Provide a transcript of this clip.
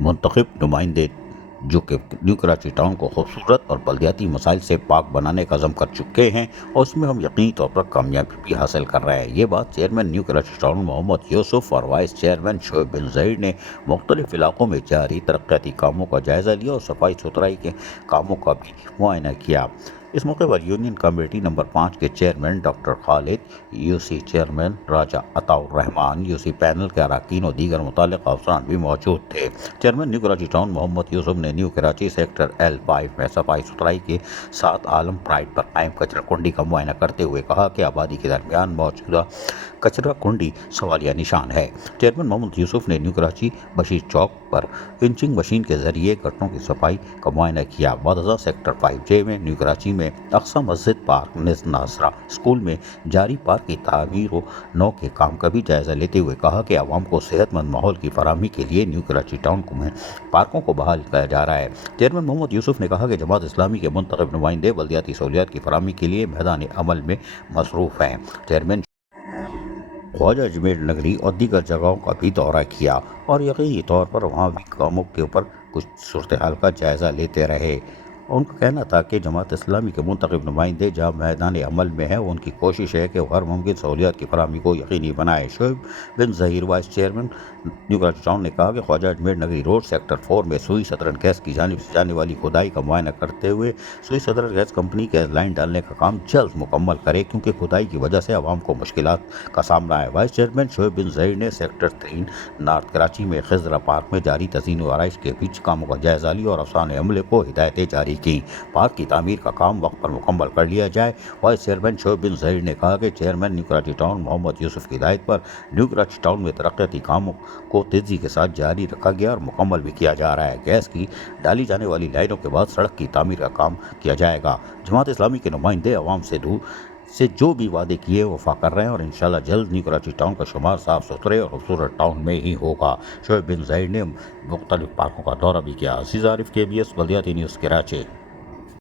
منتخب نمائندے جو کہ نیو کراچی ٹاؤن کو خوبصورت اور بلدیاتی مسائل سے پاک بنانے کا عزم کر چکے ہیں اور اس میں ہم یقینی طور پر کامیابی بھی حاصل کر رہے ہیں۔ یہ بات chairman New Karachi town Muhammad یوسف اور وائس چیئرمین شعیب بن ظہیر نے مختلف علاقوں میں جاری ترقیاتی کاموں کا جائزہ لیا اور صفائی ستھرائی کے کاموں کا بھی معائنہ کیا۔ اس موقع پر یونین کمیٹی نمبر 5 کے chairman doctor Khalid, U C chairman Raja Ata ur-Rahman, U C panel کے اراکین اور دیگر متعلقہ افسران بھی موجود تھے۔ Chairman New Karachi town Muhammad Yusuf نے نیو کراچی سیکٹر L5 میں صفائی ستھرائی کے 7 عالم پرائڈ پر قائم کچرا کنڈی کا معائنہ کرتے ہوئے کہا کہ آبادی کے درمیان موجودہ کچرا کنڈی سوالیہ نشان ہے۔ چیئرمین محمد یوسف نے نیو کراچی بشیر چوک پر انچنگ مشین کے ذریعے گٹروں کی صفائی کا معائنہ کیا۔ بعد ازاں سیکٹر 5J میں نیو کراچی میں اقصی مسجد پارک ناصرہ اسکول میں جاری پارک کی تعمیر و نو کے کام کا بھی جائزہ لیتے ہوئے کہا کہ عوام کو صحت مند ماحول کی فراہمی کے لیے نیو کراچی ٹاؤن میں پارکوں کو بحال کیا جا رہا ہے۔ چیئرمین محمد یوسف نے کہا کہ جماعت اسلامی کے منتخب نمائندے بلدیاتی سہولیات کی فراہمی کے لیے میدان عمل میں مصروف ہیں۔ چیئرمین خواجہ اجمیر نگری اور دیگر جگہوں کا بھی دورہ کیا اور یقینی طور پر وہاں بھی کاموں کے اوپر کچھ صورتحال کا جائزہ لیتے رہے۔ ان کا کہنا تھا کہ جماعت اسلامی کے منتخب نمائندے جہاں میدان عمل میں ہیں، ان کی کوشش ہے کہ وہ ہر ممکن سہولیات کی فراہمی کو یقینی بنائے۔ Shoaib bin Zaheer vice chairman New Karachi Town نے کہا کہ خواجہ اجمیر نگری روڈ سیکٹر 4 میں سوئی سدرن گیس کی جانب سے جانے والی کھدائی کا معائنہ کرتے ہوئے Sui southern gas company gas line ڈالنے کا کام جلد مکمل کرے کیونکہ کھدائی کی وجہ سے عوام کو مشکلات کا سامنا ہے۔ وائس چیئرمین شعیب بن ظہیر نے سیکٹر 3 نارتھ کراچی میں خضرا پارک میں جاری تزئین و آرائش کے بیچ کاموں کا جائزہ لیا اور افسران عملے کو ہدایتیں جاری کی۔ پارک کی تعمیر کا کام وقت پر مکمل کر لیا جائے۔ وائس چیئرمین شعیب بن ظہیر نے کہا کہ chairman New Karachi town Muhammad یوسف کی ہدایت پر نیو کراچی ٹاؤن میں ترقیاتی کاموں کو تیزی کے ساتھ جاری رکھا گیا اور مکمل بھی کیا جا رہا ہے۔ گیس کی ڈالی جانے والی لائنوں کے بعد سڑک کی تعمیر کا کام کیا جائے گا۔ جماعت اسلامی کے نمائندے عوام سے جو بھی وعدے کیے وفا کر رہے ہیں اور انشاءاللہ جلد نیو کراچی ٹاؤن کا شمار صاف ستھرے اور خوبصورت ٹاؤن میں ہی ہوگا۔ شعیب بن ظہیر نے مختلف پارکوں کا دورہ بھی کیا۔ عزیز عارف، KBS بلدیاتی نیوز کراچی۔